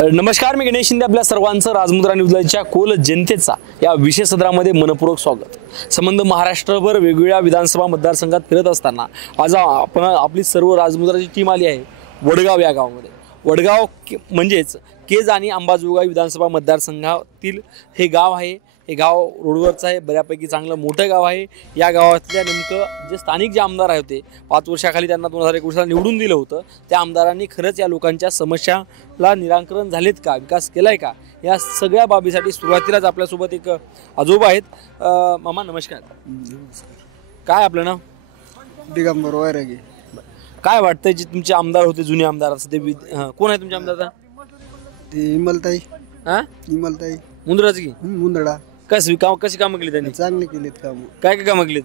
नमस्कार, मी गणेश शिंदे. आपल्या सर्वांचं राजमुद्रा न्यूजच्या कोल जनतेचा या विशेष सत्रामध्ये मनपूर्वक स्वागत. संबंध महाराष्ट्रभर वेगवेगळ्या विधानसभा मतदारसंघात फिरत असताना आज आपण आपली सर्व राजमुद्राची टीम आली आहे वडगाव या गावामध्ये. वडगाव म्हणजेच केज आणि अंबाजोगाई विधानसभा मतदारसंघातील हे गाव आहे. हे गाव रोडवरचं आहे, बऱ्यापैकी चांगलं मोठं गाव आहे. या गावातल्या नेमकं जे स्थानिक जे आमदार होते 5 वर्षाखाली त्यांना 2021ला निवडून दिलं होतं, त्या आमदारांनी खरंच या लोकांच्या समस्याला निराकरण झालेत का, विकास केलाय का, या सगळ्या बाबीसाठी सुरुवातीलाच आपल्यासोबत एक आजोबा आहेत. मामा नमस्कार. काय आपलं नाव? दिगंबर वैरागी. काय वाटतंय जे तुमचे आमदार होते, जुने आमदार, असं ते कोण आहे तुमचे आमदार? ती इमलताई. हां, इमलताई मुंद्राचं की मुंदडा. कशी कामं केली त्यांनी? चांगले केलेत काम. काय काय कामं केलीत?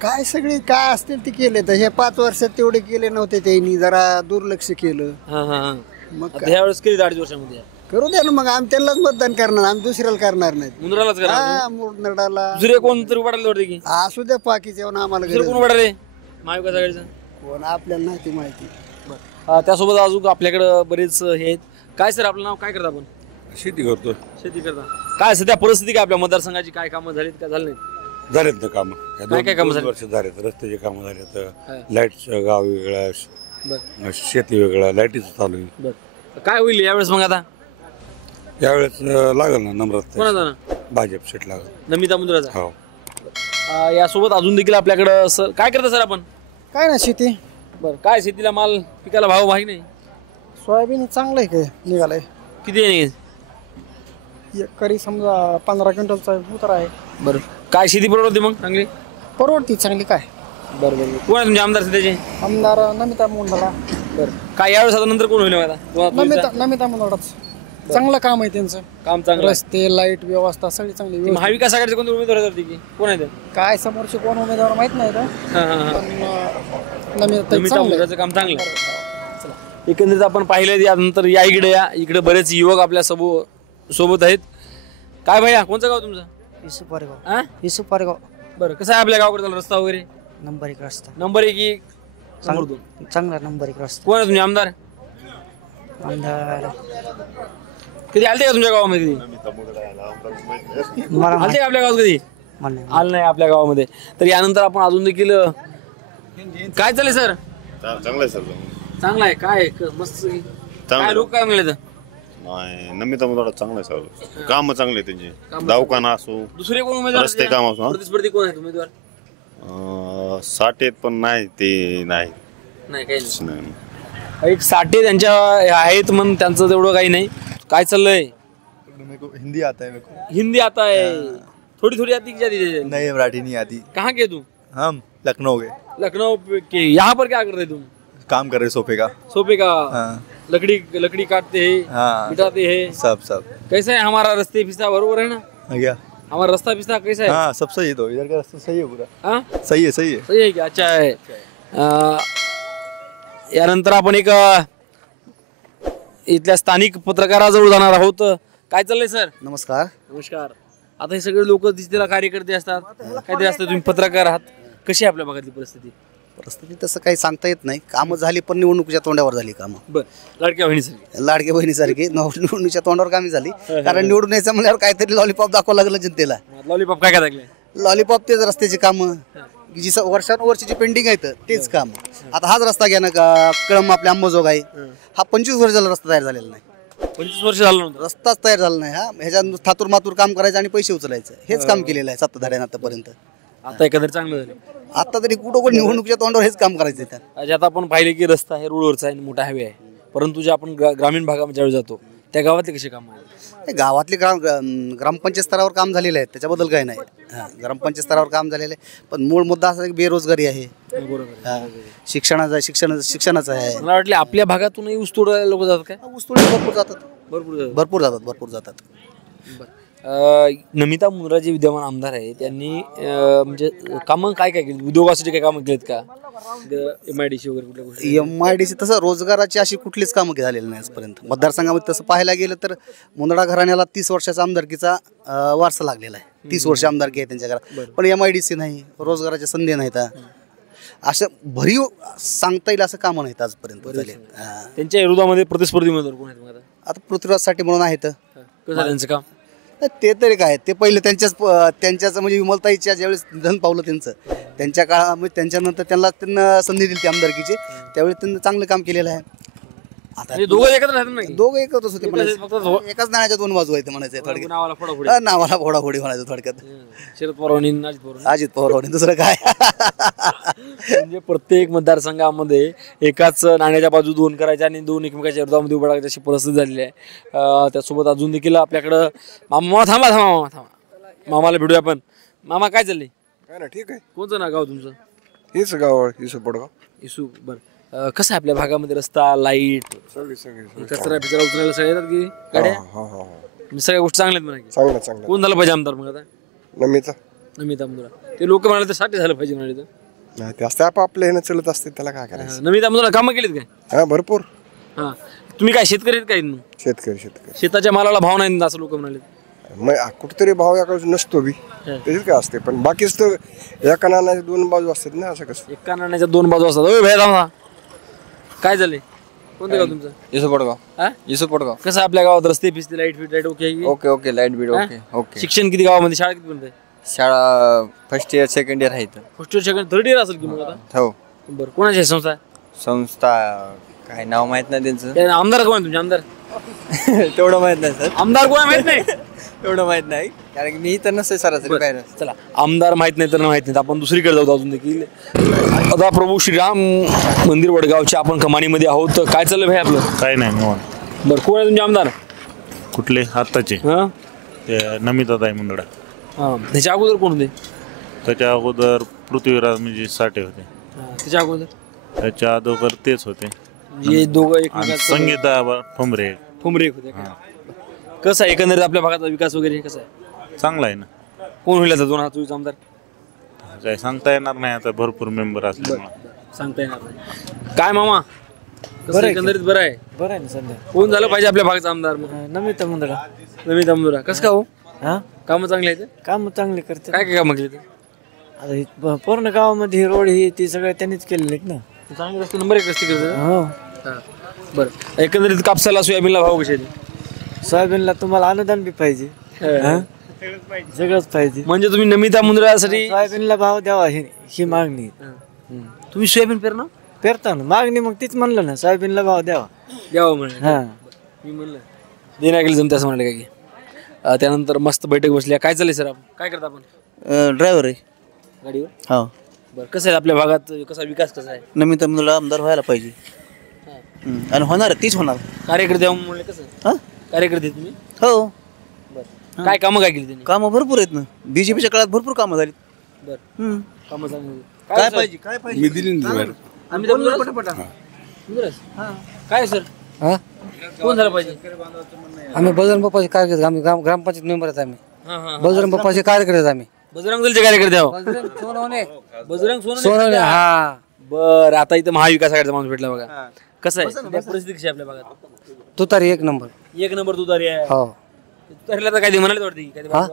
काय सगळे काय असतील ते केले. तर हे 5 वर्षात तेवढे केले नव्हते, त्यांनी जरा दुर्लक्ष केलं. हां हां हां. मग आता ह्या वेळेस केली 8 वर्षामध्ये. करू द्या ना, मग आम्ही त्यांनाच मतदान करणार, आम्ही दुसऱ्याला करणार नाही. मुंद्रालाच करा. हा, मुंदडाला दुसरे कोण तरी वाटायला वाटते की असू द्या, पाकीचे आम्हाला दुसरे गरज कोण वाटायले महाविकास आघाडीचं? कोण आपल्याला नाही ती माहिती. त्यासोबत अजून आपल्याकडं बरेच हे आहेत. काय सर आपलं नाव? काय करता आपण? शेती करतो. शेती करता. काय सध्या परिस्थिती काय आपल्या मतदारसंघाची? काय कामं झालीत का झाली नाहीत? झालेत ना कामं. काय कामं झाली? वर्ष झालेत. रस्त्याचे कामं झालेत, हा. लाईटचं गाव वेगळं, बरं शेती वेगळं, लाईटीचं चालू आहे. बरं. काय होईल यावेळेस मग आता? यावेळेस लागल ना नम्रता, कोणाचा ना? भाजप सीट लागल. नमिता मुंद्राचा. हो. यासोबत अजून देखील आपल्याकडं सर काय करता सर आपण? काय ना शेती. बरं. काय शेतीला माल पिकाला भाव माहीत नाही? सोयाबीन चांगलं आहे, काय निघालंय. किती आहे? एकरी समजा 15 क्विंटलचा उतारा आहे. बरं. काय शेती परवडते मग चांगली? परवडती चांगली. काय बरं बरं. कोण आहे तुमचे आमदार सध्याचे? आमदार नमिता मुंदडा. बरं. काय यावेळेस आता नंतर कोण होईल आता? नमिता मुंदडाच. चांगलं काम आहे त्यांचं. काम चांगलं. रस्ते, लाईट व्यवस्था सगळी चांगली. महाविकास आघाडीचे कोणते उमेदवार होते की कोण आहे ते? काय समोरचे कोण उमेदवार माहित नाही का, हां हां हां. पण नमिता नमिता मुंद्राचं काम चांगलं. चला, एकंदरीत आपण पाहिलं यानंतर या इकडे बरेच युवक आपल्या सोबत आहेत. काय भैया, कोणचं गाव तुमचं? युसुफ पारेगाव. हां, युसुफ पारेगाव. बरं. कसं आहे आपल्या गावाकडे चालू रस्ता वगैरे? नंबर 1 रस्ता. नंबर 1 की समोर 2? चांगला नंबर 1 रस्ता. कोण आहे तुमचे आमदार? आमदार कधी आलते का तुमच्या गावामध्ये? कधी मला आलते का आपल्या गावात? कधी आलं नाही आपल्या गावामध्ये. तर यानंतर आपण अजून देखील काय चालेल सर? चांगलं आहे सर. चांगलं आहे. काय मस्त. काय लोक काय म्हणले तर? नाही, नमिता मुंदडा चांगलं आहे सर. काम चांगले त्यांचे. दवाखाना असो, दुसरे कोण उमेदवार? रस्ते काम असो. प्रतिस्पर्धी कोण आहेत उमेदवार? 60 पण नाही ते नाही. नाही, काही नाही. नाही. एक 60 त्यांच्या आहेत, मग त्यांचं तेवढं काही नाही. काय चाललंय? हिंदी आता है मेरे को. हिंदी आता है? थोड़ी थोड़ी आती क्या? नहीं, मराठी नहीं आती. कहाँ के तुम? हम लखनऊ के. लखनऊ के. यहाँ पर क्या कर रहे तुम? काम कर रहे सोफे का. सोफे का? हाँ लकड़ी काटते हैं, हाँ, बिठाते हैं. सब कैसा है हमारा रस्ते फिस्ता? बरोबर है ना? क्या? हमारा रास्ता फिस्ता कैसा है? हाँ, सब सही है. तो इधर का रास्ता सही है पूरा. हाँ, सही है. सही है क्या? अच्छा है. यानंतर आपण एक इथल्या स्थानिक पत्रकाराजवळ जाणार आहोत. काय चाललंय सर? नमस्कार. नमस्कार. आता हे सगळे लोक तिथेला कार्यकर्ते असतात, काहीतरी असतात, तुम्ही पत्रकार आहात. कशी आहे आपल्या भागातली परिस्थिती? परिस्थिती तसं काही सांगता येत नाही. कामं झाली, पण निवडणुकीच्या तोंडावर झाली कामं. बरं. लाडक्या बहिणीसाठी लाडक्या बहिणीसारखी निवडणुकीच्या तोंडावर कामी झाली. कारण निवडून यायचं म्हणल्यावर काहीतरी लॉलीपॉप दाखवावं लागलं जनतेला. लॉलीपॉप काय लागले? लॉलीपॉप तेच रस्त्याची कामं, जी वर्षानुवर्षीची पेंडिंग आहेत तेच काम. आता हाच रस्ता घ्या ना, कळम आपल्या अंबाजोगाई, हा 25 वर्ष झाला रस्ता तयार झालेला नाही. 25 वर्ष झालं नव्हतं. रस्ताच तयार झाला नाही. हा, ह्याच्यात थातूर मातूर काम करायचं आणि पैसे उचलायचं, हेच काम केलेलं आहे सत्ताधाऱ्यांनी आतापर्यंत. आता एकंदर चांगलं झालं. आता तरी कुठं निवडणुकीच्या तोंडावर हेच काम करायचं आहे. आज आता आपण पाहिले की रस्ता हे रोडवरचा आहे, मोठा हायवे आहे, परंतु जे आपण ग्रामीण भागामध्ये ज्यावेळी जातो त्या गावातले कसे काम आहे? गावातले ग्रामपंचायत स्तरावर काम झालेलं आहे, त्याच्याबद्दल काही नाही. हां, ग्रामपंचायत स्तरावर काम झालेलं आहे, पण मूळ मुद्दा असा की बेरोजगारी आहे. बरोबर. शिक्षणाचं आहे. मला वाटलं आपल्या भागातूनही ऊस तोडायला लोक जातात. काय? ऊसतोडी भरपूर जातात. भरपूर जातात. नमिता मुंद्रा जे विद्यमान आमदार आहे त्यांनी म्हणजे कामं काय केली? उद्योगासाठी काय कामं केलीत का? MIDC वगैरे कुठल्या गोष्टी? MIDC तसं रोजगाराची अशी कुठलीच कामं झालेली नाही आजपर्यंत. मतदारसंघामध्ये तसं पाहायला गेलं तर मुंदडा घराण्याला 30 वर्षाचा आमदारकीचा वारसा लागलेला आहे. 30 वर्ष आमदारकी आहे त्यांच्या घरात, पण MIDC नाही, रोजगाराच्या संधी नाहीत. असं भरीव सांगता येईल असं कामं नाहीत आजपर्यंत झाले. त्यांच्या विरोधामध्ये प्रतिस्पर्धी उमेदवार कोण आहेत? आता पृथ्वीराजसाठी म्हणून आहेत. कसं आहे त्यांचं काम? ते तरी काय, ते पहिले त्यांच्याच म्हणजे विमलताईच्या ज्यावेळेस निधन पावलं त्यांचं, त्यांच्या काळामध्ये त्यांच्यानंतर त्यांना संधी दिली ती आमदारकीची, त्यावेळी त्यांनी चांगलं काम केलेलं आहे. आता म्हणजे दोघं एकत्र राहतात नाही दोघं एकत्रच होते फक्त म्हणायचं, एकाच नाण्याच्या दोन बाजू आहेत म्हणायचं थोडक्यात. नावाला फोडाफोडी. नावाला फोडाफोडी म्हणायचं थोडक्यात. शरद पवार आणि अजित पवार. अजित पवार आणि दुसरं काय. म्हणजे प्रत्येक मतदारसंघामध्ये एकाच नाण्याच्या बाजू दोन करायच्या आणि दोन एकमेकाच्या विरोधामध्ये उभा राहायची अशी परिस्थिती झालेली आहे. त्यासोबत अजून देखील आपल्याकडं मामा थांबा मामाला भेटूया आपण. मामा काय चाललंय? काय ना ठीक आहे. कोणतं ना गाव तुमचं? हेच गाव इसू पडगाव. इसू. बरं कसं आहे आपल्या भागामध्ये रस्ता, लाईट, सगळी कचरा पिचरा उचलायला सगळे येतात की गाड्या? म्हणजे सगळ्या गोष्टी चांगल्या आहेत म्हणा की. चांगलं चांगलं. कोण झालं पाहिजे आमदार मग आता? नमीचा नमिता मुंदडा. ते लोक म्हणाले तर 60 झालं पाहिजे म्हणाले तर. नाही ते असते आपापल्या ह्यानं चलत असते, त्याला काय करायचं. नमिता मुंदडा कामं केलीत काय? हा भरपूर. हां तुम्ही काय शेतकरी आहेत काय? शेतकरी शेताच्या मालाला भाव नाही असं लोक म्हणाले. मग कुठेतरी भाव याकडे नसतो बी, त्याच्यात काय असते. पण बाकीच तर एका नाण्याच्या दोन बाजू असतात ना, असं कसं. एका नाण्याच्या दोन बाजू असतात. ओय भैया थांबा. काय झाले? कोणतं गाव तुमचं? इसू पडगाव. हा? इसू पडगाव. कसं आपल्या गावात रस्ते फिस्ते लाईट ओके आहे की? ओके ओके लाईट बीट ओके ओके. शिक्षण किती गावामध्ये? शाळा किती पर्यंत आहे? शाळा फर्स्ट इयर सेकंड इयर आहे. First year second third year असेल की मग आता? हो. बरं कोणाची आहे संस्था? संस्था काय नाव माहित नाही त्यांचं. ते आमदार कोण आहे तुमचे? आमदार तेवढं माहित नाही सर. आमदार कोण आहे माहित नाही? तेवढं माहित नाही कारण की मी तर नसते सरासरी बाहेर. चला आमदार माहित नाही तर माहित नाही, आपण दुसरीकडे जाऊ अजून देखील. आता प्रभू श्रीराम मंदिर वडगावच्या आपण कमानीमध्ये आहोत. तर काय चाललं भाई आपलं? काय नाही निवांत. बरं कोण आहे तुमचे आमदार? कुठले आत्ताचे? हां ते नमिताताई मुंदडा. हां त्याच्या अगोदर कोण होते? त्याच्या अगोदर पृथ्वीराज म्हणजे साठे होते. त्याच्या अगोदर त्याच्या अगोदर तेच होते. हे दोघं आणि एकमेकांचं संगीता ठोंबरे. ठोंबरे होते का? कसं आहे एकंदरीत आपल्या भागाचा विकास वगैरे कसं आहे? चांगला आहे ना. कोण होईल आता 2024 आमदार? काय सांगता येणार नाही आता, भरपूर मेंबर असल्यामुळे. सांगता येणार नाही. काय मामा कसं एकंदरीत बरं आहे? बरं आहे ना सध्या. कोण झालं पाहिजे आपल्या भागाचा आमदार? मग नमिता मुंदडा. नमिता मुंदडा. कसं का हो? हा कामं चांगली आहेत? काम चांगले करते. काय काय कामं केली ते? आता हे पूर्ण गावामध्ये ही रोड ही ती सगळं त्यांनीच केलेली आहेत ना. चांगले रस्ते नंबर 1 रस्ते करतो. हो. बरं एकंदरीत कापसाला सोयाबीनला भाव कसे आहेत? सोयाबीनला तुम्हाला अनुदान बी पाहिजे. हा? सगळंच पाहिजे. म्हणजे तुम्ही नमिता मुंदडासाठी सोयाबीनला भाव द्यावा ही मागणी. तुम्ही सोयाबीन पेरणार? पेरता ना मागणी मग तीच म्हणलं ना, सोयाबीनला भाव द्यावा. द्यावं म्हणजे. हा मी म्हणलं देण्या गेलं जमते असं म्हणाले काय की. त्यानंतर मस्त बैठक बसली. काय चाललंय सर? आपण काय करता? आपण ड्रायव्हर आहे गाडीवर. हो. बरं कसं आहे आपल्या भागात कसा विकास कसा आहे? नमिता मुंदडा आमदार व्हायला पाहिजे आणि होणार, तीच होणार. कार्यकर्ते म्हणले कसं? हां कार्यकर्ते तुम्ही? हो. बरं काय कामं काय केली त्यांनी? कामं भरपूर आहेत ना, बीजेपीच्या काळात भरपूर कामं झाली. बरं कामं चांगली. काय पाहिजे काय पाहिजे? मी दिली ना बाहेर. आम्ही तर काय सर? हा कोण झालं पाहिजे? आम्ही बजरंग बाप्पाचे कार्यकर्ते. आम्ही ग्रामपंचायत मेंबर आहेत. आम्ही बजरंग बाप्पाचे कार्यकर्ते आहेत. आम्ही बजरंग दलचे कार्यकर्ते आहो. बजरंग सोनवणे. हा बरं आता इथं महाविकास आघाडीचा माणूस भेटला बघा. कसं आहे सध्या परिस्थिती कशी आहे आपल्या भागात? तुतारी 1 नंबर. 1 नंबर तुतारी आहे. हो. तुतारीला तर काय म्हणाले वाटते की काय?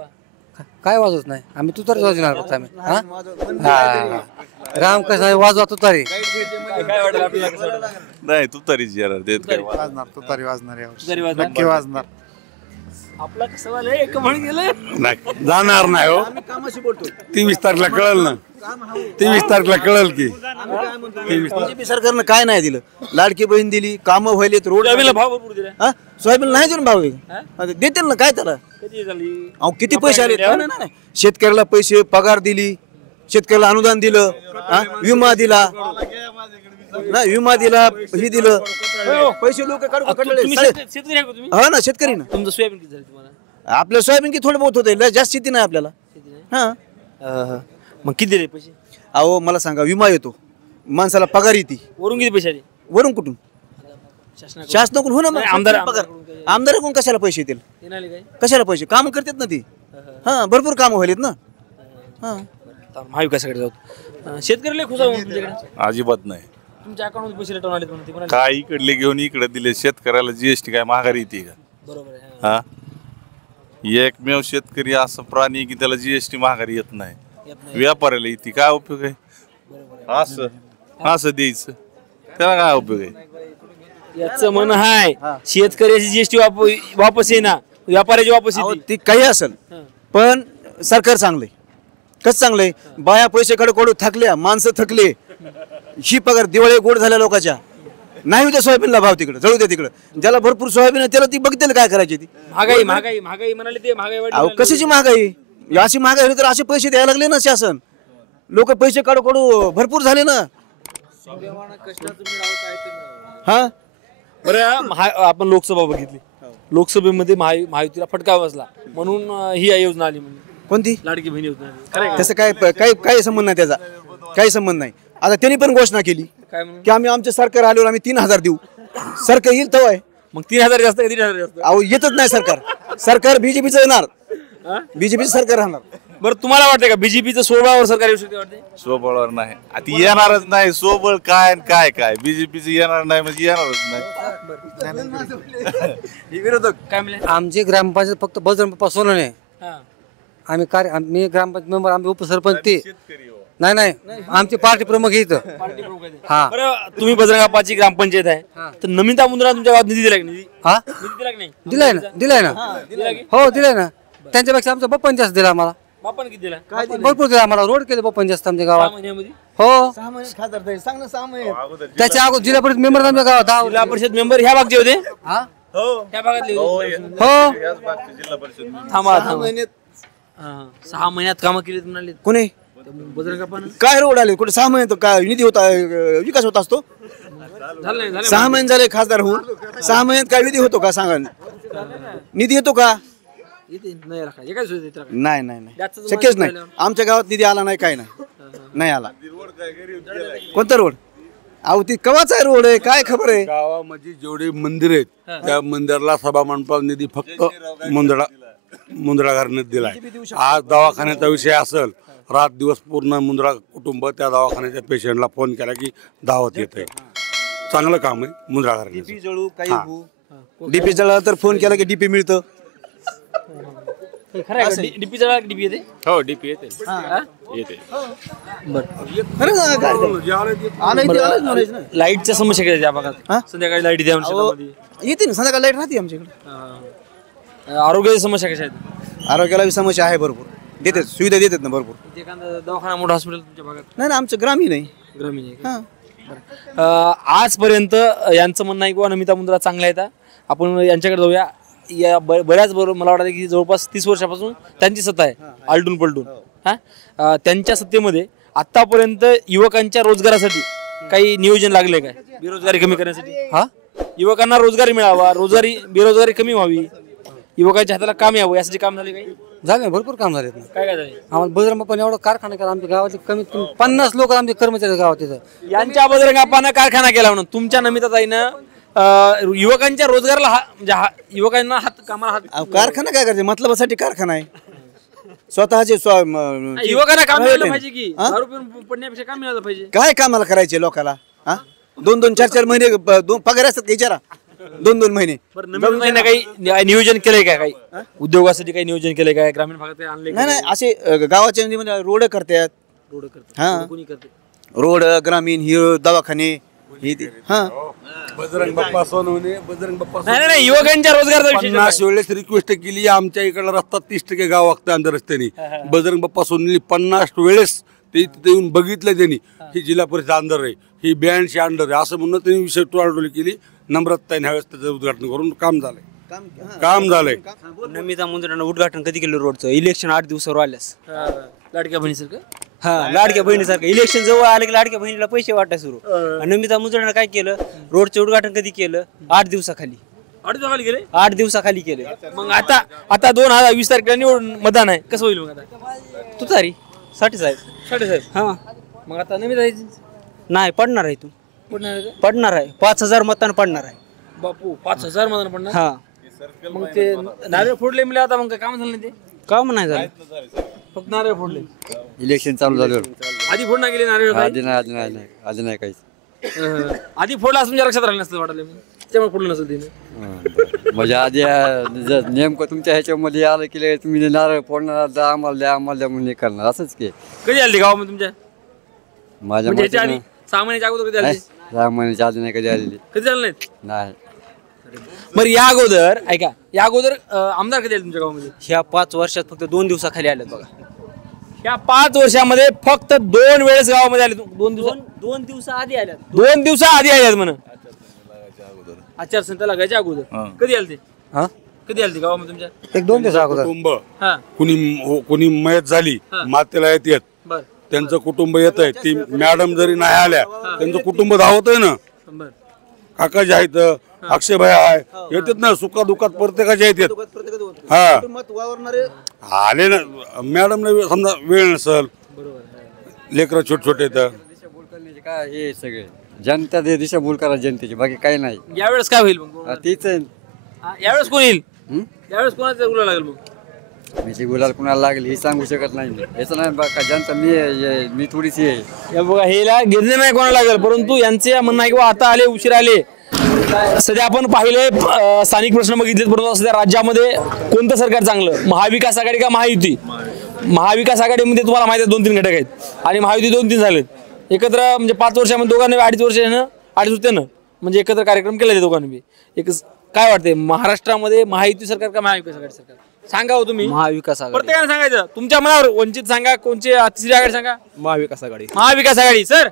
काय वाजवत नाही आम्ही तुतारी वाजवणार फक्त आम्ही. हा रामकृष्ण वाजवा तुतारी. काय वाटलं आपल्याला? कसं वाटलं? नाही तू तरीच येणार देत काय. वाजणार तुतारी वाजणार यावर. तुतारी वाजणार. नक्की वाजणार. आपला कसं झालं एक म्हण गेलं. नाही जाणार नाही हो. 23 तारखेला कळल ना. 23 तारखेला कळल की. बीजेपी सरकारनं काय नाही दिलं? लाडकी बहीण दिली, कामं व्हायलेत, रोड. सोयाबीनला भाव भरपूर दिला. हा सोयाबीन नाही देऊन भाव आहे. देतील ना काय त्याला. कधी झाली? अहो किती पैसे आले? नाही. शेतकऱ्याला पैसे पगार दिली, शेतकऱ्याला अनुदान दिलं, विमा दिला ना, विमा दिला, हे दिलं, पैसे लोक काढू तुम्ही शेतकरी आहे का तुम्ही? हा ना, शेतकरी ना. तुमचं सोयाबीन किती झालं तुम्हाला? आपल्या सोयाबीन किती थोडं बहुत होते, जास्त शेती नाही आपल्याला. हा मग किती दिले पैसे? अहो मला सांगा, विमा येतो, माणसाला पगार येते, वरून किती पैसे आले? वरून कुठून? शासनाकडून. हो ना, मग आमदार पगार. आमदाराकडून कशाला पैसे येतील? ते नाही आले काय? कशाला पैसे? काम करतात ना ती. हा भरपूर कामं व्हायलेत ना. हा महाविकासाकडे जाऊ. शेतकऱ्याला खुश आहे तुमच्याकडे? अजिबात नाही. तुमच्या अकाउंट पैसे रिटर्न आले म्हणून ते म्हणाले. काय इकडले घेऊन इकडे दिले. शेतकऱ्याला जीएसटी काय महागारी येते का? बरोबर आहे. हा एकमेव शेतकरी असं प्राणी की त्याला जीएसटी महागारी येत नाही. व्यापाऱ्याला येते, काय उपयोग आहे? असं द्यायचं, त्याला काय उपयोग आहे? याचं मन हाय शेतकऱ्याची जीएसटी वापस येईना व्यापाऱ्याची वापस अहो, येते ती काही असेल पण सरकार चांगलंय कसं चांगलंय बाया पैसे कडू थकल्या माणसं थकले ही पगार दिवाळी गोड झाल्या लोकांच्या नाही उद्या सोयाबीनला भाव तिकडे जळू द्या तिकडे ज्याला भरपूर सोयाबीन आहे त्याला ती बघतील काय करायची ती महागाई महागाई महागाई म्हणाले ते महागाई अहो वाढली कशाची महागाई अशी महागाई होती तर असे पैसे द्यायला लागले ना शासन लोक पैसे कडू भरपूर झाले ना हा बरं आपण लोकसभा बघितली लोकसभेमध्ये महायुतीला फटका बसला म्हणून ही योजना आली म्हणजे कोणती लाडकी बहीण योजना आली. खरं आहे का? तसं काही संबंध नाही त्याचा काही संबंध नाही आता त्यांनी पण घोषणा केली काय म्हणून की आम्ही आमच्या सरकार आल्यावर आम्ही 3,000 देऊ सरकार येईल तेव्हा आहे. मग 3,000 जास्त का 3,000 जास्त अहो येतच नाही सरकार बीजेपीचं येणार बीजेपीचं सरकार राहणार बरं तुम्हाला वाटतं का बीजेपीचं 16 सरकार येऊ शकते वाटते स्वबळावर नाही आता येणारच नाही स्वबळ काय आणि काय काय बीजेपीचं येणार नाही म्हणजे येणारच नाही विरोधक काय म्हणले आमची ग्रामपंचायत फक्त बजरंग बाप्पा सोनवणे हा. मी ग्रामपंचायत मेंबर आम्ही उपसरपंच ते नाही आमची पार्टी प्रमुख इथं हा बरं तुम्ही बजरंगापाची ग्रामपंचायत आहे तर नमिता मुंद्रा तुमच्या गावात निधी दिला की निधी हा दिला की नाही दिलाय ना दिला की हो दिलाय ना त्यांच्यापेक्षा आमचा बप्पन जास्त दिला आम्हाला बापाने किती दिला भरपूर दिला आम्हाला रोड केले बप्पन जास्त आमच्या 6 गावात महिन्यामध्ये हो चांगलं सामान त्याच्या अगोदर जिल्हा परिषद मेंबर आमच्या गावात जिल्हा परिषद मेंबर ह्या भागचे होते हा ह्या भागातले होते? हो थांबा 6 महिन्यात कामं केली म्हणाले कोणी बजरंगापानं काय रोड आले कुठे 6 महिने काय निधी होता विकास होत असतो झालं नाही झालं 6 महिने झाले खासदार होऊन 6 महिन्यात काय निधी होतो का सांगा निधी येतो का येते नाही राखा हे काय सोय देत राखा नाही नाही नाही जास्त शक्यच नाही आमच्या गावात निधी आला नाही काय नाही आला कोणता रोड अहो ती कवाचा आहे रोड आहे काय खबर आहे गावामध्ये जेवढे मंदिर आहेत त्या मंदिराला सभा मंडपाला निधी फक्त मुंदडा घराण्यात दिलाय आज दवाखान्याचा विषय असेल रात दिवस पूर्ण मुंदडा कुटुंब त्या दवाखान्याच्या पेशंटला फोन केला की दावत येते चांगलं काम आहे मुंदडा घराण्याचं जळू काही डीपी जळला तर फोन केला की डीपी मिळतं खरं आहे का? डीपी जरा डीपी येते हो डीपी येते येते लाईटच्या समस्या काय त्या भागात संध्याकाळी लाईट द्या शेतामध्ये येते ना संध्याकाळ लाईट राहते आमच्याकडे आरोग्याची समस्या कशा आहेत आरोग्याला बी समस्या आहे भरपूर देतात सुविधा देतात ना भरपूर एखादा दवाखाना मोठा हॉस्पिटल तुमच्या भागात नाही ना आमचं ग्रामीण आहे ग्रामीण आहे का? आजपर्यंत यांचं म्हणणं आहे किंवा नमिता मुंद्रा चांगल्या आहेत आपण यांच्याकडे जाऊया या बऱ्याच बरोबर मला वाटतं की जवळपास 30 वर्षापासून त्यांची सत्ता आहे आलटून पलटून हा त्यांच्या सत्तेमध्ये आतापर्यंत युवकांच्या रोजगारासाठी काही नियोजन लागले काय बेरोजगारी कमी करण्यासाठी हा युवकांना रोजगारी मिळावा बेरोजगारी कमी व्हावी युवकांच्या हाताला काम यावं यासाठी काम झाले काही झाले भरपूर काम झाले काय काय झाले आम्हाला बजरंग बाप्पाने एवढा कारखाना केला आमच्या गावात कमीत कमी 50 लोक आमचे कर्मचारी गावात तिथं यांच्या बजरंगापानं कारखाना केला म्हणून तुमच्या नमिताताईनं युवकांच्या रोजगाराला युवकांना कामाला हात कारखाना काय करायचे मतलबासाठी कारखाना आहे स्वतःचे युवकांना काम मिळालं पाहिजे की दारू पिऊन पडण्यापेक्षा काम मिळालं पाहिजे काय कामाला करायचे लोकांना हा 2-2 4-4 महिने पगार असतात का विचारा 2-2 महिने बरं नमिताताईनं काही नियोजन केलंय का काही उद्योगासाठी काही नियोजन केलंय काय ग्रामीण भागात काही आणले नाही नाही असे गावाच्या म्हणजे रोड करतात रोड करते हा कोणी करते रोड ग्रामीण ही दवाखाने ही हा बजरंग बाप्पा सोनवणे बजरंग बाप्पा नाही युवकांच्या रोजगाराचा विषय 50 वेळेस रिक्वेस्ट केली आमच्या इकडला रस्ता 30% गाव वागतं अंदर रस्त्याने बजरंग बाप्पा सोनवणे 50 वेळेस ते तिथे येऊन बघितलं त्यांनी ही जिल्हा परिषद अंदर आहे ही 82 अंडर आहे असं म्हणून त्यांनी विषय टोळटोळी केली नम्रताने ह्यावेळेस त्याचं उद्घाटन करून काम झालंय नमिता मुंद्रानं उद्घाटन कधी केलं रोडचं इलेक्शन 8 दिवसावर आल्यास लाडक्या बहिणीसारखं हा लाडक्या बहिणीसारखं इलेक्शन जवळ आले की लाडक्या बहिणीला पैसे वाटाय सुरू आणि नमिता मुंद्रानं काय केलं रोडचं उद्घाटन कधी केलं 8 दिवसाखाली 8 दिवसाखाली गेले 8 दिवसाखाली केले मग आता 2020 तारखेला निवडून मतदान आहे कसं होईल मग आता तुतारी साठी साहेब साहेब हा मग आता नमिता नाही पडणार आहे तू पडणार आहे 5,000 मतांना पडणार आहे बापू 5,000 मतदान पडणार हा मग ते नारळ फोडले म्हणजे आता मग काय काम झालं नाही ते काम नाही झालं फक्त नारळ फोडले इलेक्शन चालू झालं आधी फोड नाही गेले नारळ काही? आधी नाही काहीच आधी फोडला असं तुमच्या लक्षात राहिलं नसतं वाटलं त्यामुळे फोडलं नसेल तिने म्हणजे आधी नेमकं तुमच्या ह्याच्यामध्ये आलं की तुम्ही नारळ फोडणार आम्हाला द्या म्हणून करणार असंच की कधी आली गावामध्ये तुमच्या माझ्या म्हणजे ह्याच्या आधी 6 महिन्याच्या अगोदर कधी आली राम महिन्याची आधी नाही कधी आलेली कधी झालं नाहीत? नाही. बरं या अगोदर ऐका, या अगोदर आमदार कधी आले तुमच्या गावामध्ये? ह्या 5 वर्षात फक्त 2 दिवसाखाली आल्यात बघा. या 5 वर्षामध्ये फक्त 2 वेळेस गावामध्ये आले. 2 दिवस 2 दिवसाआधी आल्यात. 2 दिवसाआधी आले म्हण. आचारसंहिता लागायच्या अगोदर कधी आले ते? हा कधी आले ते गावामध्ये तुमच्या? 1-2 दिवस अगोदर. कुटुंब हा कुणी मयत झाली मातेला येतात, बर त्यांचं कुटुंब येत आहे. ती मॅडम जरी नाही आल्या त्यांचं कुटुंब धावत आहे ना. बर काकाजी आहेत, अक्षयभाई आहे, येतात ना सुखा दुखात प्रत्येकाच्या येतात. हा आले ना मॅडम समजा वेळ नसल, लेकरं छोटे छोटे येतात. दिशाभूल करण्याचे काय हे सगळे जनता ते दिशाभूल करा जनतेची, बाकी काही नाही. यावेळेस काय होईल मग? हा, तीच आहे. यावेळेस कोण येईल? यावेळेस कोणाचं गुलाल लागेल मग? मी गुलाल कुणाला लागली हे सांगू शकत नाही मी. याचं नाही बघा जनता मी थोडीशी आहे. या बघा हेला घेतले नाही कोणाला लागेल, परंतु यांचे म्हणणं आहे की आता आले उशीर आले. सध्या आपण पाहिले स्थानिक प्रश्न बघितलेत, परंतु सध्या राज्यामध्ये कोणतं सरकार चांगलं, महाविकास आघाडी का महायुती? महाविकास आघाडीमध्ये तुम्हाला माहिती आहे 2-3 घटक आहेत आणि महायुती 2-3 झालेत एकत्र. म्हणजे 5 वर्षामध्ये दोघांनी 2.5 वर्ष ना 2.5 वर्षानं म्हणजे एकत्र कार्यक्रम केले ते दोघांनी. एक काय वाटते महाराष्ट्रामध्ये महायुती सरकार का महाविकास आघाडी सरकार? सांगा हो तुम्ही. महाविकास आघाडी. प्रत्येकाने सांगायचं तुमच्या मनावर. वंचित सांगा, कोणची तिसरी आघाडी सांगा. महाविकास आघाडी. महाविकास आघाडी. सर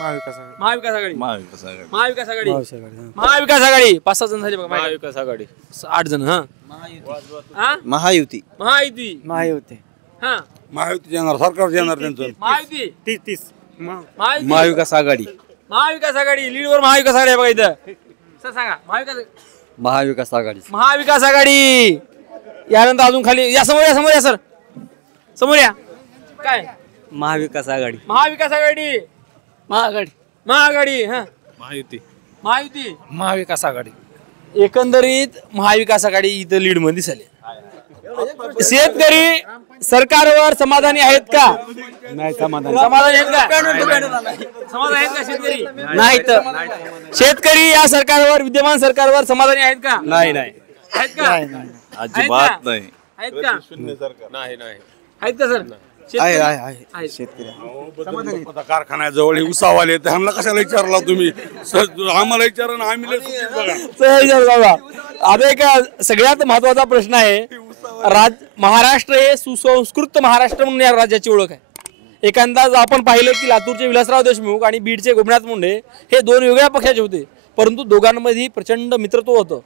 महाविकास आघाडी. महाविकास आघाडी. महाविकास आघाडी. महाविकास आघाडी. महाविकास आघाडी 5-6 जण झाले बघा. महाविकास आघाडी. 8 जण. हा महायुती. महायुती. महायुती. हा महायुती येणार, सरकार येणार त्यांचं. महायुती. 30 महायुती. महाविकास आघाडी. महाविकास आघाडी. लीडवर महाविकास आघाडी आहे बघा इथं. सर सांगा. महाविकास आघाडी. महाविकास आघाडी. यानंतर अजून खाली या, समोर या, समोर या सर, समोर या. काय? महाविकास आघाडी. महाविकास आघाडी. महाआघाडी. महाआघाडी. हा माहिती महायुती. महाविकास आघाडी. एकंदरीत महाविकास आघाडी इथं लीड मध्ये दिसले. शेतकरी सरकारवर समाधानी आहेत का? नाही समाधान. समाधानी आहेत का? समाधानी आहेत का शेतकरी? नाही तर शेतकरी या सरकारवर, विद्यमान सरकारवर समाधानी आहेत का? नाही आहेत का? अजिबात नाही. आहेत का? आहेत का सर? आता कारखान्याजवळ उसावाले त्यांना कशाला विचारला तुम्ही? आम्हाला विचारा ना, आम्ही लय सुखीत बघा. आता एक सगळ्यात महत्वाचा प्रश्न आहे. महाराष्ट्र हे सुसंस्कृत महाराष्ट्र म्हणून या राज्याची ओळख आहे. एखादा आपण पाहिलं की लातूरचे विलासराव देशमुख आणि बीडचे गोपीनाथ मुंडे हे 2 वेगळ्या पक्षाचे होते, परंतु दोघांमध्ये प्रचंड मित्रत्व होतं.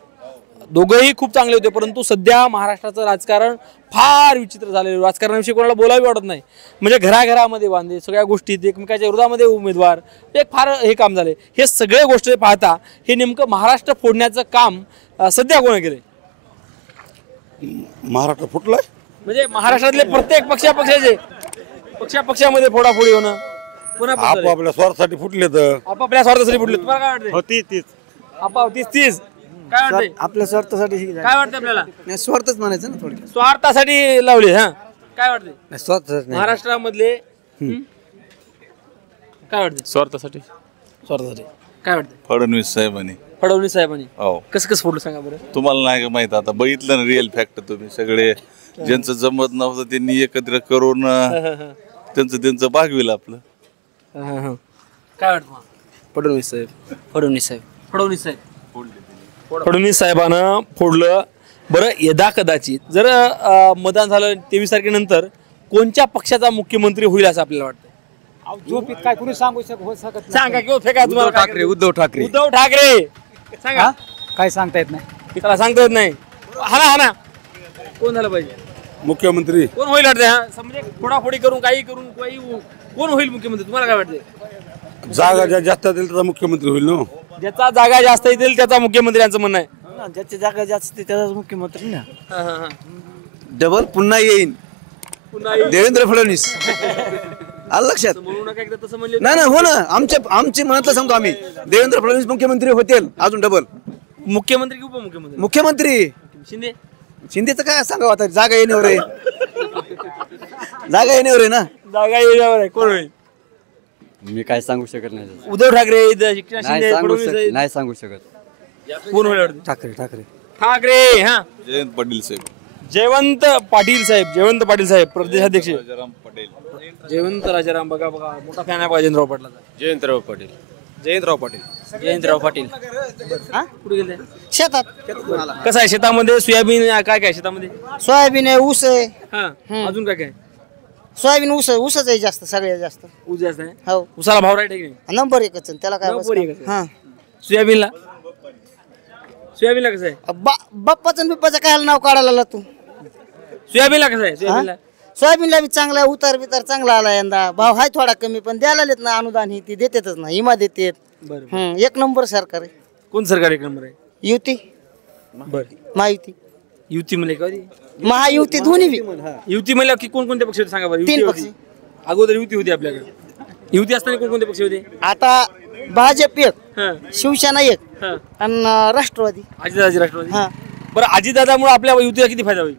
दोघंही खूप चांगले होते. परंतु सध्या महाराष्ट्राचं राजकारण फार विचित्र झालेलं. राजकारणाविषयी कोणाला बोलावी वाटत नाही. म्हणजे घराघरामध्ये वांदे, सगळ्या गोष्टीत एकमेकाच्या विरोधामध्ये उमेदवार, एक फार हे काम झाले. हे सगळे गोष्टी पाहता हे नेमकं महाराष्ट्र फोडण्याचं काम सध्या कोण केलंय? महाराष्ट्र फुटलाय म्हणजे महाराष्ट्रातले प्रत्येक पक्षामध्ये फोडाफोडी होणं. आपापल्या स्वार्थासाठी फुटले तर आपापल्या स्वार्थासाठी फुटले. तुम्हाला काय वाटतं? होती तीच. तीच काय वाटतंय? आपल्या स्वार्थासाठी काय वाटतं आपल्याला? स्वार्थच म्हणायचं ना थोडं. स्वार्थासाठी लावले. हा काय वाटतंय स्वार्थासाठी महाराष्ट्रामधले? काय वाटतं? स्वार्थासाठी काय वाटतं फडणवीस साहेबांनी. फडणवीस साहेबांनी हो. कसं फोडलं सांगा बरं. तुम्हाला नाही का माहित? आता बघितलं ना रिअल फॅक्ट तुम्ही. सगळे ज्यांचं जमत नव्हतं त्यांनी एकत्र करून त्यांचं भागविलं आपलं. काय वाटतं? फडणवीस साहेब. फडणवीस साहेबांना फोडलं. बरं यदा कदाचित जर मतदान झालं 23 तारखेनंतर कोणत्या पक्षाचा मुख्यमंत्री होईल असं आपल्याला वाटतं? काय कोणी सांगू शकत सांगा किंवा फेका तुम्हाला. उद्धव ठाकरे. उद्धव ठाकरे. सांगा. काय सांगता येत नाही. त्याला सांगता येत नाही. हा ना कोण झालं पाहिजे मुख्यमंत्री? कोण होईल वाटतं? म्हणजे फोडाफोडी करून काही करून कोण होईल मुख्यमंत्री तुम्हाला काय वाटतं? जागा ज्या जास्त असेल त्याचा मुख्यमंत्री होईल ना. ज्याचा जागा जास्त येतील त्याचा मुख्यमंत्र्यांचं म्हणणं आहे. ज्याची जागा जास्त त्याचाच मुख्यमंत्री ना. डबल पुन्हा येईन देवेंद्र फडणवीस. आलं लक्षात? म्हणू नका एकदा तसं म्हणले. नाही हो ना, आमच्या मनातलं सांगतो आम्ही. देवेंद्र फडणवीस मुख्यमंत्री होतील अजून डबल. मुख्यमंत्री की उपमुख्यमंत्री? मुख्यमंत्री शिंदेचं काय सांगावं आता? जागा येण्यावर आहे. जागा येण्यावर आहे ना. जागा येण्यावर आहे. कोण होईल? मी काय सांगू शकत नाही. उद्धव ठाकरे, नाही सांगू शकत. कोण होईल वाटतं? ठाकरे. हा जयंत पाटील साहेब. जयवंत पाटील साहेब प्रदेशाध्यक्ष. जयवंत राजाराम. बघा मोठा फॅन आहे राजेंद्रराव पाटलाचा. जयंतराव पाटील. जयंतराव पाटील. जयंतराव पाटील. कुठे गेले? शेतात. कसं आहे शेतामध्ये सोयाबीन काय काय शेतामध्ये? सोयाबीन आहे, ऊस आहे. हा अजून काय काय? सोयाबीन ऊसच आहे जास्त, सगळ्यात जास्त. ऊस जास्त आहे. हो, उसाला भाव राईट आहे की नाही? नंबर एकच आहे, त्याला काय नंबर एकच आहे. हा. सोयाबीनला कसं आहे? बाप्पाचं बिप्पाचं काय नाव काढायला तू? सोयाबीनला कसं आहे? सोयाबीनला सोयाबीनला बी चांगला उतार बितार चांगला आला यंदा. भाव हाय थोडा कमी, पण द्यायला लेत ना अनुदान, ही ती देतेच ना, हिमा देतेत. बरं. एक नंबर सरकार आहे. कोण सरकार एक नंबर आहे? युती, बरं. महायुती, युती म्हणजे काय? महायुती दोन्ही बी. युती म्हणल्यावर की कोणकोणते पक्ष होते सांगा बरं? युती तीन होती. अगोदर युती होती आपल्याकडे. युती असताना कोणकोणते पक्ष होते? आता भाजप एक, हा, शिवसेना एक हा. आणि राष्ट्रवादी. अजितदादाची राष्ट्रवादी. हा. बरं, अजितदादामुळे आपल्या युतीला किती फायदा होईल?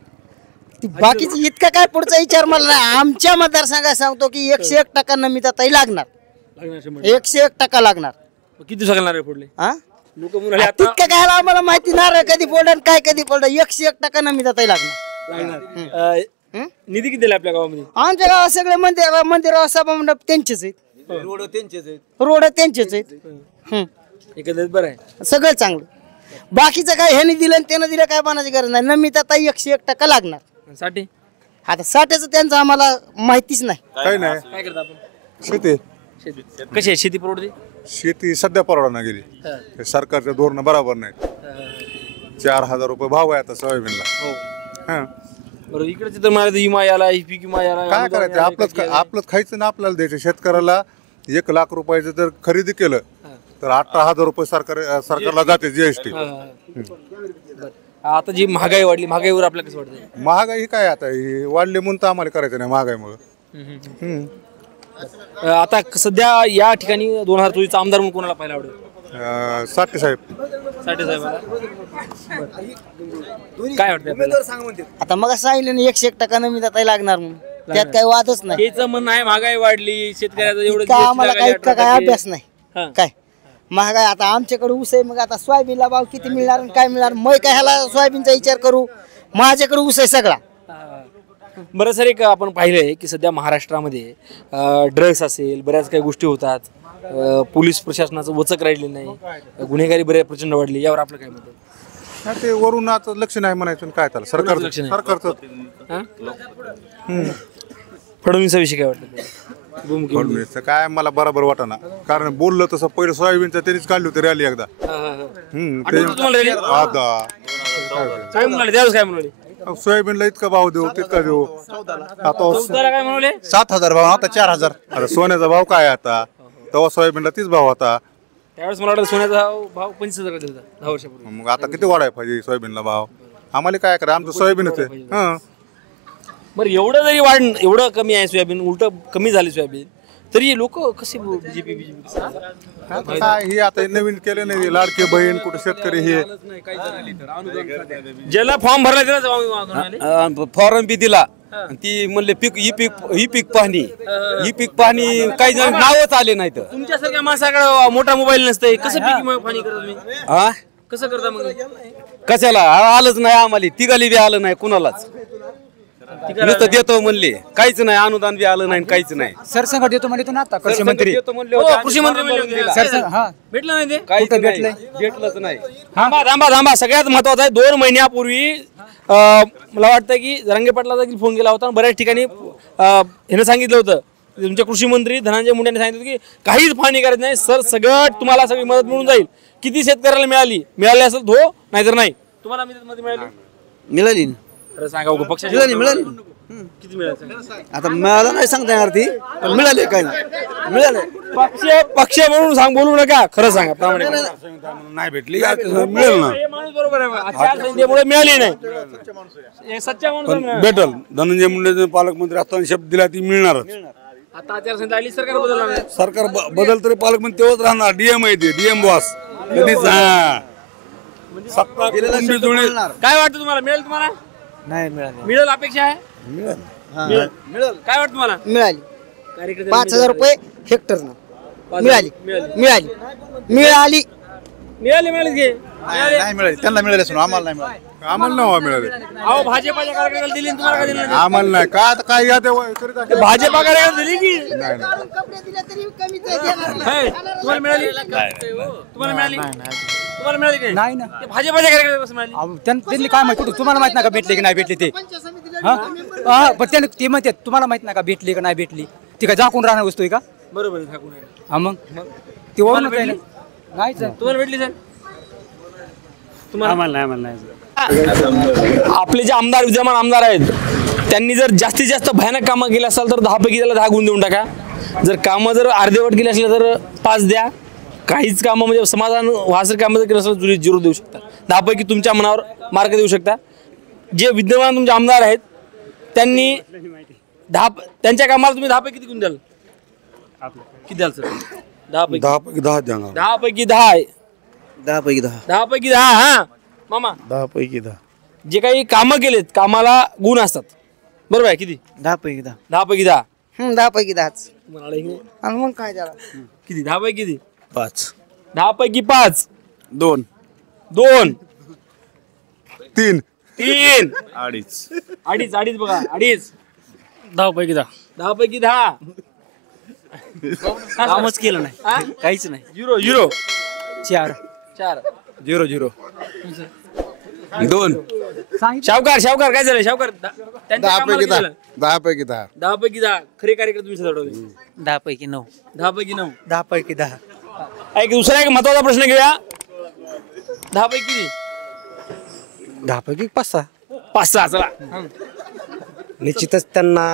बाकीची इतका काय पुढचा विचार मला नाही. आमच्या मतदारसंघात सांगतो की 101% नमिताताई लागणार. 101% लागणार. किती दिवसा लागणार आहे पुढले? हा, लोक म्हणाले आता तितकं काय आम्हाला माहिती नाही कधी पडलं काय कधी पडलं. 101% नमिताताई लागणार. लागणार. निधी किती दिला आपल्या गावामध्ये? आमच्या गावात सगळे मंदिर सभा मंडप त्यांचेच आहेत. रोड त्यांचेच आहेत. एकंदरीत बरं आहे. सगळं चांगलं. बाकीचं काय ह्याने दिलं आणि त्यानं दिलं काय बनायची गरज नाही. नमिताताई 101% लागणार. साठी आता साठ्याचं त्यांचं आम्हाला माहितीच नाही. काही नाही. काय करता आपण? शेती कशी आहे शेती परवडते? शेती सध्या परवडणार गेली. सरकारचे धोरण बरोबर नाही. 4,000 रुपये भाव आहे आता सोयाबीनला. बरोबर. इकडे तर मला विमा याला, पीक विमा याला, काय करायचं? आपलंच खायचं ना आपल्याला द्यायचं. शेतकऱ्याला 1,00,000 रुपयाचं जर खरेदी केलं तर 18,000 रुपये सरकारला जाते जीएसटी. आता जी महागाई वाढली, महागाईवर आपल्याला कसं वाटतं? महागाई ही काय आता ही वाढली म्हणून तर आम्हाला करायचं नाही महागाईमुळे. आता सध्या या ठिकाणी 2024चा आमदार म्हणून कोणाला पाहायला आवडेल? साठे साहेब. साठे साहेबाला. काय वाटतं आपल्याला? आता मग सांगितलं ना 101% नमिताताई लागणार म्हणून, त्यात काही वादच नाही. त्याचं म्हणणं आहे महागाई वाढली, शेतकऱ्याचं एवढं इतका आम्हाला काय इतका काय अभ्यास नाही. हा. काय महागाई आता आमच्याकडे ऊस आहे, मग आता सोयाबीनला भाव किती मिळणार आणि काय मिळणार, मग काय ह्याला सोयाबीनचा विचार करू. माझ्याकडे ऊस आहे सगळा. बरं सर, एक आपण पाहिलंय की सध्या महाराष्ट्रामध्ये ड्रग्स असेल, बऱ्याच काही गोष्टी होतात. पोलीस प्रशासनाचं वचक राहिलेलं नाही, गुन्हेगारी बऱ्याच प्रचंड वाढली. यावर आपलं काय मत आहे? ते वरून आता लक्ष नाही म्हणायचं काय त्याला सरकारचं. फडणवीसाविषयी काय वाटतं? फडणवीसचं काय मला बरोबर वाटना. कारण बोललं तसं पहिलं सोयाबीनचं त्यांनीच काढली होती रॅली एकदा. सोयाबीनला इतका भाव देऊ तितका देऊ. आता 7,000 भाव, आता 4,000. आता सोन्याचा भाव काय आता? तेव्हा सोयाबीनला तीच भाव होता. त्यावेळेस मला वाटतं सोन्याचा भाव 25,000 होता 10 वर्षापूर्वी. मग आता किती वाढाय पाहिजे सोयाबीनला भाव? आम्हाला काय करा, आमचं सोयाबीनच आहे. बरं, एवढं जरी एवढं कमी आहे सोयाबीन, उलट कमी झाले सोयाबीन, तरी लोक कसे बीजेपी काय हे आता नवीन केलं नाही. लाडके बहीण कुठे शेतकरी हे ज्याला फॉर्म भरला त्याला फॉर्म बी दिला. ती म्हणले पीक ही पीक पाहणी काही जण नावच आले नाही. तर तुमच्यासारख्या माणसाकडे मोठा मोबाईल नसतंय, कसं पीक पाहणी करता तुम्ही? हा, कसं करता मग? कशाला आलंच नाही आम्हाला, तिघाली बी आलं नाही कुणालाच. नुसतं देतो म्हणले, काहीच नाही, अनुदान बी आलं नाही, काहीच नाही. सरसंघ देतो म्हणले ना आता कृषी मंत्री. कृषी मंत्री भेटलं नाही ते? काहीच भेटलंच नाही. थांबा. सगळ्यात महत्वाचं आहे, 2 महिन्यापूर्वी मला वाटतं की जरांगे पाटलाचा फोन केला होता. बऱ्याच ठिकाणी ह्यानं सांगितलं होतं, तुमच्या कृषी मंत्री धनंजय मुंडे यांनी सांगितलं की काहीच पाहणी करायचं नाही सर, सगळं तुम्हाला सगळी मदत मिळून जाईल. किती शेतकऱ्याला मिळाली असेल तो, नाहीतर नाही. तुम्हाला मदत मिळाली सांगा पक्षाची मिळाली. किती मिळालं? आता मिळाला नाही सांगता येणार ती, पण मिळाले काय मिळाले. पक्ष म्हणून बोलू नका, खरं सांगा. नाही भेटली मिळेल ना, माणूस बरोबर आहे. आचारसंहितेमुळे मिळाली नाही, सच्चा माणूस भेटल. धनंजय मुंडे पालकमंत्री असताना शब्द दिला ती मिळणारच. आता आचारसंहिता आली, सरकार बदलणार. सरकार बदल तरी पालकमंत्री तेव्हाच राहणार. डीएम आहे ते, डीएम बॉस कधीच. काय वाटतं तुम्हाला, मिळेल? तुम्हाला नाही मिळाले. मिळेल अपेक्षा आहे? मिळेल. काय वाटतं तुम्हाला? मिळाली 5,000 रुपये हेक्टर मिळाली. मिळाली. नाही मिळाले, त्यांना मिळाले असून आम्हाला नाही मिळाले. आम्हाला नाही मिळाले. अहो भाजपाच्या कार्यकर्त्याला दिली आणि तुम्हाला का दिली नाही? आम्हाला नाही का आता काय घ्या ते करीत आहे. भाजपा कार्यकर्त्याला दिली की नाही नाही. हे, तुम्हाला मिळाली तुम्हाला मिळाली तुम्हाला मिळाली की नाही ना ते भाजपाच्या कार्यकर्त्याला कसं मिळाली? त्यांनी काय माहिती तुम्हाला माहित नाही का भेटले की नाही भेटले ते हा पण त्याने ते म्हणते तुम्हाला माहित नाही का भेटली का नाही भेटली ती काय झाकून राहणार वस्तू आहे का बरोबर आहे, ठाकूर आहे. हा मग ते ओळख नाही तुम्हाला भेटली सर आम्हाला नाही आपले जे आमदार विद्यमान आमदार आहेत त्यांनी जर जास्तीत जास्त भयानक कामं केली असाल तर 10 पैकी त्याला 10 गुण देऊन टाका. जर कामं जर अर्धवट केली असली तर 5 द्या. काहीच कामं म्हणजे समाधान व्हासर कामं जर केलं असेल तर 0 देऊ शकता. 10 पैकी तुमच्या मनावर मार्क देऊ शकता. जे विद्यमान तुमचे आमदार आहेत त्यांनी त्यांच्या कामाला तुम्ही 10 पैकी किती गुण द्याल? किती द्याल सर? 10 पैकी 10 पैकी 10 देणार. 10 पैकी 10 आहे. 10 पैकी 10. 10 पैकी 10 हा मामा 10 पैकी 10. जे काही कामं केलेत कामाला गुण असतात बरोबर आहे. किती? 10 पैकी 10. 10 पैकी 10 10 पैकी 10 म्हणाले की नाही? आणि मग काय झालं किती? 10 पैकी किती? 5. 10 पैकी 5 2 2 3 3 अडीच अडीच बघा अडीच 10 पैकी 10 10 पैकी 10 कामच केलं नाही काहीच नाही 0 4 4 0 0 2 शावकार काय झालं शावकार त्यांच्या 10 कामाला पैकी किती 10. झालं? 10 पैकी 10. 10 पैकी 10 खरे कार्यकर्ते तुम्ही सदवले 10 पैकी 9 10 पैकी 9 10 पैकी 10 एक दुसरा एक महत्वाचा प्रश्न घेऊया 10 पैकी किती? 10 पैकी 5-6 5-6 चला निश्चितच त्यांना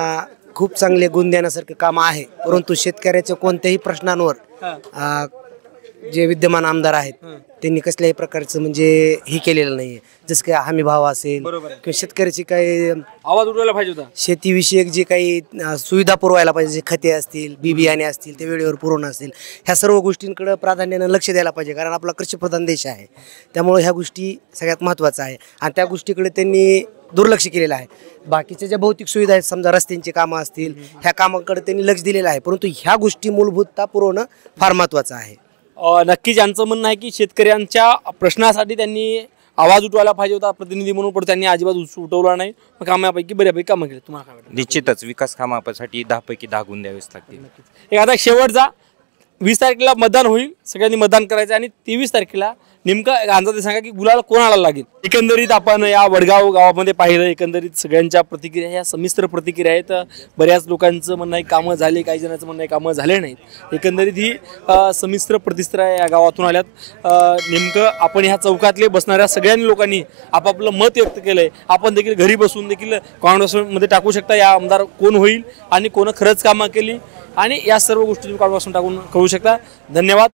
खूप चांगले गुण देण्यासारखे काम आहे परंतु शेतकऱ्याच्या कोणत्याही प्रश्नांवर जे विद्यमान आमदार आहेत त्यांनी कसल्याही प्रकारचं म्हणजे हे केलेलं नाहीये जसं काही हमी भाव असेल किंवा शेतकऱ्याची काही आवाज उठवायला पाहिजे होता शेतीविषयक जे काही सुविधा पुरवायला पाहिजे जे खते असतील बी बियाणे असतील ते वेळेवर पुरवणं असेल ह्या सर्व गोष्टींकडे प्राधान्यानं लक्ष द्यायला पाहिजे कारण आपला कृषीप्रधान देश आहे त्यामुळे ह्या गोष्टी सगळ्यात महत्त्वाचं आहे आणि त्या गोष्टीकडे त्यांनी दुर्लक्ष केलेलं आहे बाकीच्या ज्या भौतिक सुविधा आहेत समजा रस्त्यांची कामं असतील ह्या कामाकडे त्यांनी लक्ष दिलेलं आहे परंतु ह्या गोष्टी मूलभूतता पुरवणं फार महत्त्वाचं आहे. नक्कीच यांचं म्हणणं आहे की शेतकऱ्यांच्या प्रश्नासाठी त्यांनी आवाज उठवायला पाहिजे होता प्रतिनिधी म्हणून पण त्यांनी अजिबात उठवला नाही मग कामापैकी बऱ्यापैकी कामं केली. तुम्हाला काय वाटतं? निश्चितच विकास कामासाठी 10 पैकी 10 गुण द्यावेच लागतील. एक आता शेवटचा 20 तारखेला मतदान होईल सगळ्यांनी मतदान करायचं आणि 23 तारखेला नेमका अंदाजे सांगा की गुलाल कोणाला लागेल. एकंदरीत आपण या वडगाव गावामध्ये पाहिलं एकंदरीत सगळ्यांच्या प्रतिक्रिया ह्या संमिश्र प्रतिक्रिया आहेत. बऱ्याच लोकांचं म्हणणं आहे कामं झाले काही जणांचं म्हणणं आहे कामं झाले नाहीत. एकंदरीत ही संमिश्र प्रतिक्रिया या गावातून आल्यात. नेमकं आपण ह्या चौकातले बसणाऱ्या सगळ्यांनी लोकांनी आपापलं मत व्यक्त केलंय. आपण देखील घरी बसून देखील काँग्रेसमध्ये टाकू शकता या आमदार कोण होईल आणि कोण खरंच कामं केली आणि या सर्व गोष्टी तुम्ही काँग्रेसमध्ये टाकून कळू शकता. धन्यवाद.